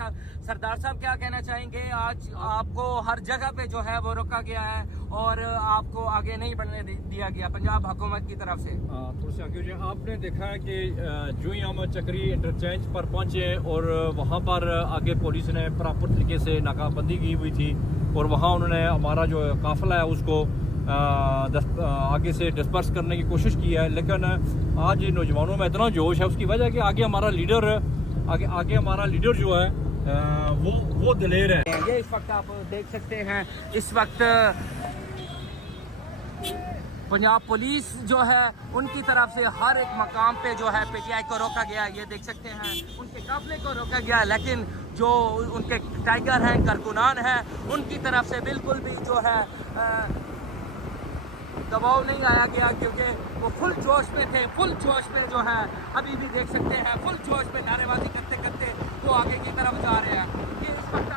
साहब। सरदार साहब क्या कहना चाहेंगे? आज आपको हर जगह पे जो है वो रोका गया है और आपको आगे नहीं बढ़ने दिया गया पंजाब हुकूमत की तरफ से। थोड़ा सा आगे आपने देखा है कि जो ही हम चक्री इंटरचेंज पर पहुंचे और वहाँ पर आगे पुलिस ने प्रॉपर तरीके से नाकाबंदी की हुई थी और वहाँ उन्होंने हमारा जो काफिला है उसको आगे से डिस्पर्स करने की कोशिश की है। लेकिन आज नौजवानों में इतना जोश है, उसकी वजह है कि आगे हमारा लीडर जो है वो दिलेर है। ये इस वक्त आप देख सकते हैं, इस वक्त पंजाब पुलिस जो है उनकी तरफ से हर एक मकाम पे जो है पीटीआई को रोका गया है। ये देख सकते हैं उनके काफिले को रोका गया है, लेकिन जो उनके टाइगर हैं, करने हैं, उनकी तरफ से बिल्कुल भी जो है दबाव नहीं आया गया, क्योंकि वो फुल जोश में थे। फुल जोश में जो है अभी भी देख सकते हैं, फुल जोश में नारेबाजी करते करते वो आगे की तरफ जा रहे हैं। ये इस वक्त